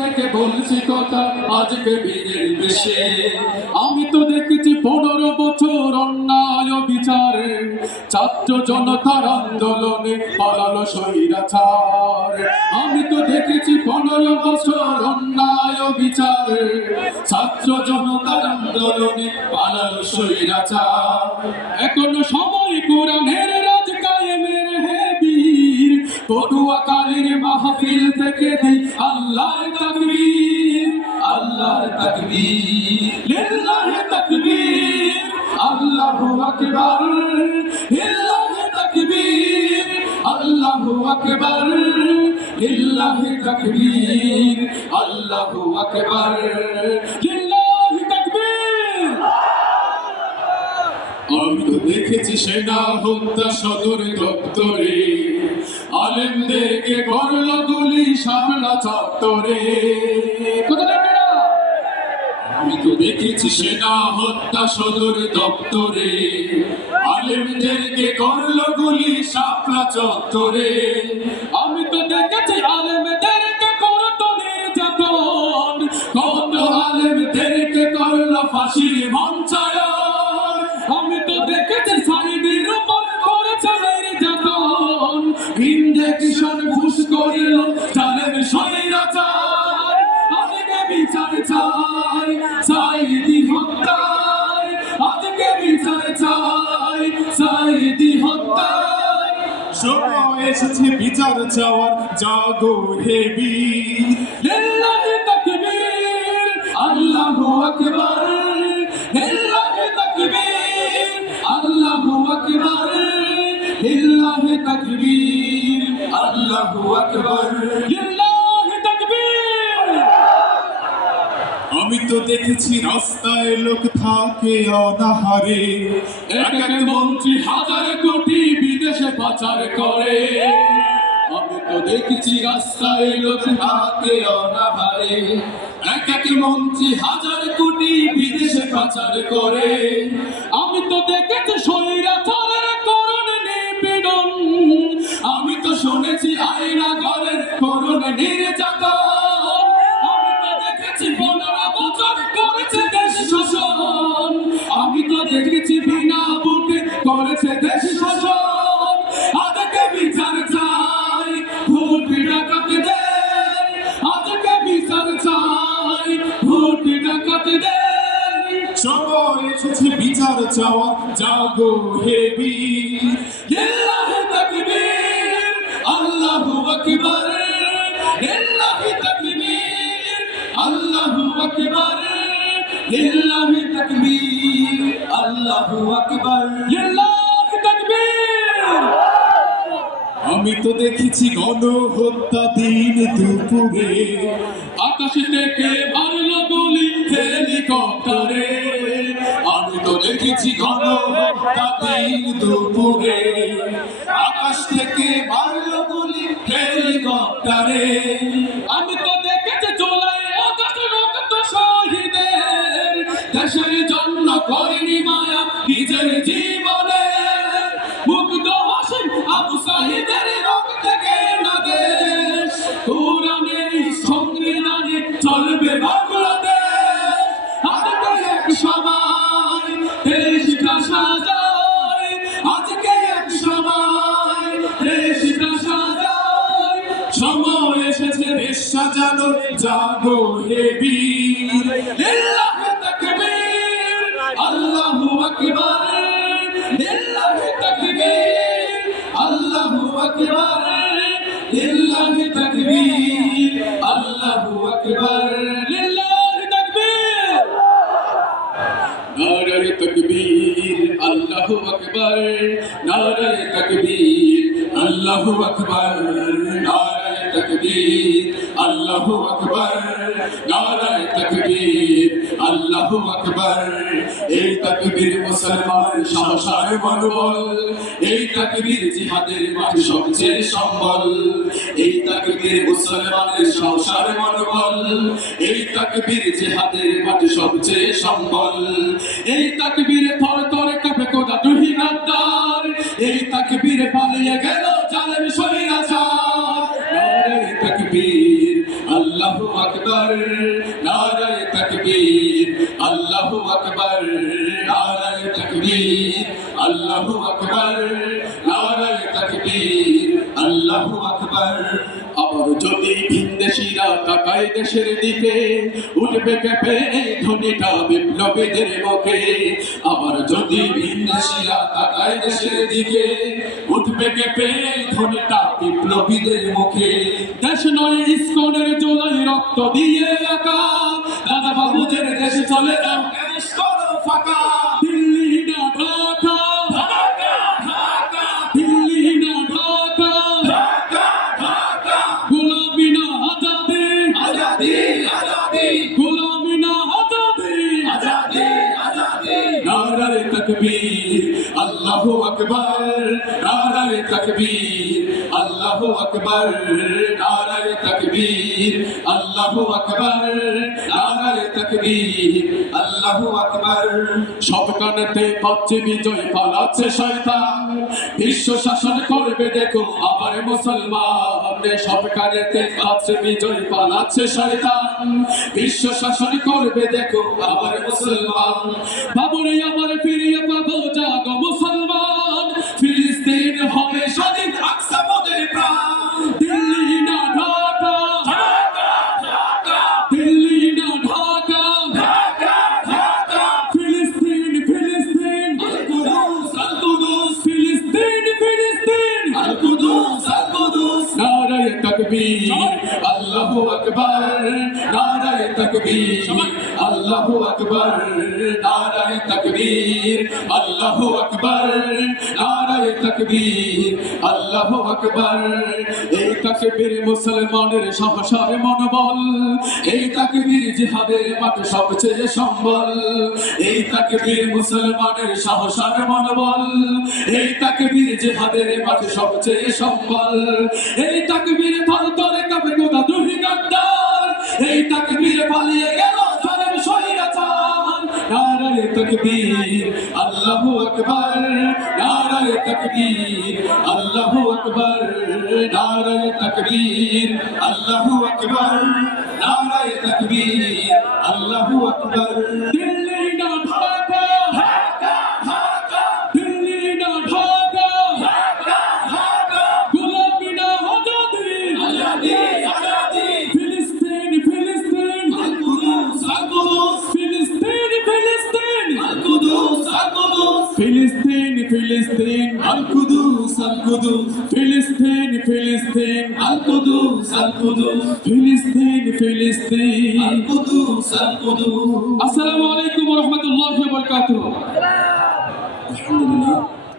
থেকে বলছি কথা আজকে বীরের বেশে। আমি তো দেখেছি 15 বছর অন্যায় বিচারে, ছাত্র জনতার আন্দোলনে পালালো স্বৈরাচার। আমি তো দেখেছি 15 বছর অন্যায় বিচারে, ছাত্র জনতার আন্দোলনে পালালো স্বৈরাচার। এখনো সময় কোরআনের রাজ কায়েমের হে বীর, পটুয়াখালীর মাহফিল থেকে দি আল্লাহর তাকবীর, আল্লাহর তাকবীর, লিল্লাহি তাকবীর, আল্লাহু আকবার, লিল্লাহি তাকবীর, আল্লাহু আকবার, লিল্লাহি তাকবীর, আল্লাহু আকবার, লিল্লাহি তাকবীর। আমি তো দেখেছি সেনা হত্যা সদর দপ্তরে, আলেমদেরকে করলো গুলি শাপলা চত্বরে। আমি তো দেখেছি সেনা হত্যা সদর দপ্তরে, আলেমদেরকে করলো গুলি শাপলা চত্বরে। আমি তো দেখেছি আলেমদেরকে করতো নির্যাতন, কত আলেমদেরকে করলো ফাঁসির মঞ্চায়ন। আমি তো দেখেছি সাইদের উপর করেছে নির্যাতন, ইনজেকশন ঘুষ করিল জালেম স্বৈরাচার। আজকে বিচার চাই সাইদি হত্যায়, আজকে বিচার চাই সাইদি হত্যায়। সময় এসেছে বিচার চাওয়ার, জাগো হে বীর। লিল্লাহি তাকবীর, আল্লাহু আকবার, লিল্লাহি তাকবীর, আল্লাহু আকবার, লিল্লাহি তাকবীর, আল্লাহু আকবার, লিল্লাহি তাকবীর। আমি তো দেখেছি রাস্তায় লোক থাকে অনাহারে, এক এক মন্ত্রী হাজার কোটি বিদেশে পাচার করে। আমি তো দেখেছি রাস্তায় লোক থাকে অনাহারে, এক এক মন্ত্রী হাজার কোটি বিদেশে পাচার করে। আমি তো দেখেছি স্বৈরাচারের করুণ নিপীড়ন, আমি তো শুনেছি আয়না ঘরের করুণ নির্যাতন। আমি তো দেখেছি 15 বছর করেছে দেশ শোষণ, আমি তো দেখেছি বিনা ভোটে করেছে দেশ শোষণ। আজকে বিচার চাই ভোট ডাকাতে দেন, আজকে বিচার চাই ভোট ডাকাতে দেন। সময় এসেছে বিচার চাওয়ার, জাগো হে বীর। লিল্লাহি তাকবীর, আল্লাহু আকবার, লিল্লাহি তাকবীর, আল্লাহু আকবার, লিল্লাহি তাকবীর, আল্লাহু আকবার, লিল্লাহি তাকবীর। আমি তো দেখেছি গণহত্যা দিন দুপুরে, আকাশ থেকে মারলো গুলি হেলিকপ্টারে। আমি তো দেখেছি গণহত্যা দিন দুপুরে, আকাশ থেকে মারলো গুলি হেলিকপ্টারে। আমি তো দেখেছি জুলাই আগস্ট রক্ত শহীদের, দেশের জন্য করেনি মায়া নিজের জীবনে। মুগ্ধ হাসিম আবু সাহিদের রক্তে কেনা দেশ, কোরআনের সংবিধানে চলবে বাংলাদেশ। আজকে এক সময় দেশটা সাজায়, আজকে এক সময় দেশটা সাজায়। সময় এসেছে দেশ সাজানো, জাগো হে বীর। লিল্লাহি তাকবীর, আল্লাহু আকবার, লিল্লাহি তাকবীর, আল্লাহু আকবার, লিল্লাহি তাকবীর, আল্লাহু আকবার, লিল্লাহি তাকবীর। নারায়ে তাকবীর, আল্লাহু আকবার, নারায়ে তাকবীর, আল্লাহু আকবার, নারায়ে তাকবীর, আল্লাহু আকবার, নারায়ে তাকবীর, আল্লাহু আকবার। এই তাকবীর মুসলমানের সাহস আর মনোবল, এই তাকবীর জিহাদের মাঠে সবচেয়ে সম্বল। এই তাকবীর মুসলমানের সাহস আর মনোবল, এই তাকবীর জিহাদের মাঠে সবচেয়ে সম্বল। এই তাকবীরে থর থরে কাঁপে কোটা দুহি গাদ্দার, এই তাকবীরে পালিয়ে গেল জালেম স্বৈরাচার। নারে তাকবীর, আল্লাহু আকবার। আকবার নারায়ে তাকবীর আল্লাহু আকবার নারায়ে তাকবীর আল্লাহু আকবার নারায়ে তাকবীর আল্লাহু আকবার আবার যদি ভিনদেশীরা তাকায় দেশের দিকে উঠবে কেঁপে এই ধ্বনিটা বিপ্লবীদের মুখে আবার যদি ভিনদেশীরা তাকায় দেশের দিকে উঠবে কেঁপে এই ধ্বনিটা বিপ্লবীদের মুখে দেশ নয় ইসকনের জোলাই রক্ত দিয়ে একা দাদা বাবুদের দেশে চলে যাও ইসকন ফাঁকা দিল্লি না ঢাকা ঢাকা ঢাকা দিল্লি না ঢাকা ঢাকা ঢাকা গোলামি না আজাদি আজাদি আজাদি গোলামি না আজাদি আজাদি আজাদি নারায়ে তাকবীর আল্লাহু আকবার নারায়ে তাকবীর আল্লাহু আকবার নারায়ে তাকবীর আল্লাহু আকবার নারায়ে তাকবীর আল্লাহু আকবার সব কানেতে পাচ্ছে বিজয় পালাচ্ছে শয়তান বিশ্ব শাসন করবে দেখো আবার মুসলমান সব কানেতে পাচ্ছে বিজয় পালাচ্ছে শয়তান বিশ্ব শাসন করবে দেখো আবার মুসলমান বাবরে আবার ফিরিয়ে পাবো জাগো মুসলমান ফিলিস্তিন হবে স্বাধীন আকসা মোদের প্রাণ দিল্লি না ঢাকা ঢাকা ঢাকা দিল্লি না ঢাকা ঢাকা ঢাকা ফিলিস্তিন ফিলিস্তিন আল কুদুস ফিলিস্তিন ফিলিস্তিন আল কুদুস নারায়ে তাকবীর আল্লাহু আকবার নারায়ে তাকবীর আল্লাহু আকবার নারায়ে তাকবীর আল্লাহু আকবার নারায়ে তাকবীর আল্লাহু আকবার এই তাকবীর মুসলমানের সাহসের মনোবল এই তাকবীর জিহাদের মাঠে সবচেয়ে সম্বল এই তাকবীর মুসলমানের সাহসের মনোবল এই তাকবীর জিহাদের মাঠে সবচেয়ে সম্বল এই তাকবীর ধরে কাবে গোদা দ্রোহী গাদ্দার এই তাকবীর পালিয়ে গেল জালেম শহীদাচার নারায়ে তাকবীর আল্লাহু আকবার নারায়ে তাকবীর আল্লাহু আকবার নারায়ে তাকবীর আল্লাহু আকবার নারায়ে তাকবীর আল্লাহু আকবার দিল্লি না ঢাকা ঢাকা ঢাকা দিল্লি না ঢাকা ঢাকা ঢাকা গোলামি না আজাদি আজাদি আজাদি ফিলিস্তিন ফিলিস্তিন আল কুদুস ফিলিস্তিন ফিলিস্তিন আল কুদুস ফিলিস্তিন ফিলিস্তিন আল কুদুস ফিলিস্তিন ফিলিস্তিন আল কুদুস ফিলিস্তিন ফিলিস্তিন আল কুদুস আসসালামু আলাইকুম ওয়া রাহমাতুল্লাহি ওয়া বারাকাতুহু আলহামদুলিল্লাহ